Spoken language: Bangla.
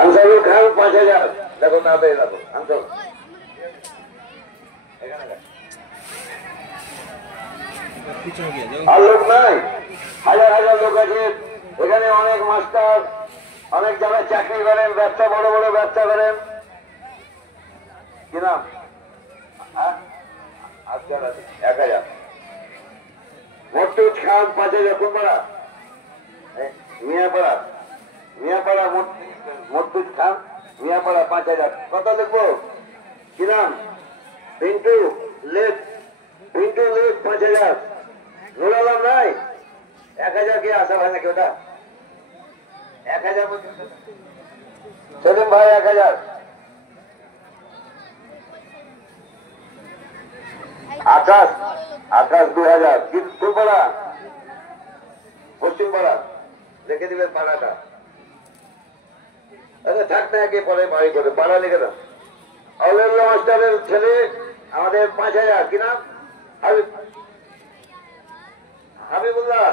আনসারুল খান 5000 দেখো না পেয়ে দেখো আনসার আর লোক নাই, হাজার হাজার লোক আছে এখানে। অনেক মাস্টার, অনেক যারা চাকরি করেন, ব্যবসা, বড় বড় ব্যবসা করেন। কি নাম? 1000। মর্তুজ খান 5000। কোন পাড়া? মিয়াপাড়া। মিয়াপাড়া মর্তুজ খান মিয়াপাড়া 5000। কত লিখবো? কি নাম? পিন্টু লেখ। পিন্টু লেখ 5000। নুর আলম নাই? 1000 কি আসা হয় নাকি ওটা? 1000 সেলিম ভাই 1000। আকাশ, আকাশ 2000। কোন পাড়া? পশ্চিম পাড়া। রেখে দিবেন পাড়াটা। আচ্ছা থাক না, একে পরে বাড়ি করে পাড়া লিখে দাও। আউলিয়া মাস্টারের ছেলে আমাদের 5000। কি নাম? হাবিবুল্লাহ।